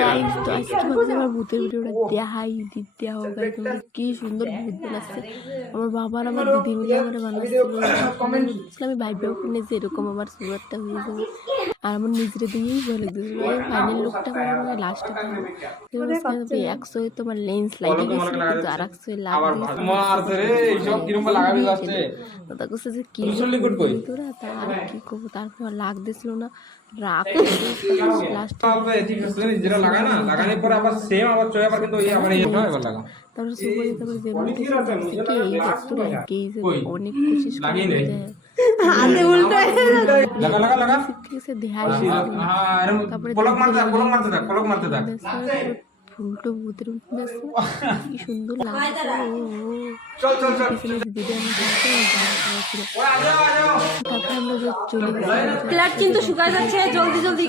guys তো আজকে ভাবছি আমার ভূতের ভিডিওটা দেখাই দিতে হবে একদম কি সুন্দর ভূত বানাচ্ছে আমার বাবা আর আমার দিদি মিলে আমার বানাচ্ছিল আমি ভাইবেও কিনে যে এরকম আমার সুগারটা হয়ে যাবে আর আমার নিজের দিয়েই ভয় লাগতেছিল ফাইনাল লুকটা আমার লাস্টে থাকবে 100 তোমার লেন্স লাগিয়ে গেছিল কিন্তু আর 100 লাভ দাদা কাছে যে কি তোরা তার কি করবো তারপর লাগ দিছিল না রাগ লাস্টে যেটা লাগায় না লাগানোর পরে আবার সেম আবার চলে আবার কিন্তু এই আবার এই হয় আবার লাগা তারপর সুপারি তারপর যে এই দেখতো না গেইজ অনেক কোশিশ করে হাতে উল্টো লাগা লাগা লাগা কিসে ধ্যান হ্যাঁ আরে পলক মারতে থাক উল্টো ভূতের কি সুন্দর লাগছে চল দিদি তারপর আমরা চলে গেছি প্লেট কিন্তু শুকায় যাচ্ছে জলদি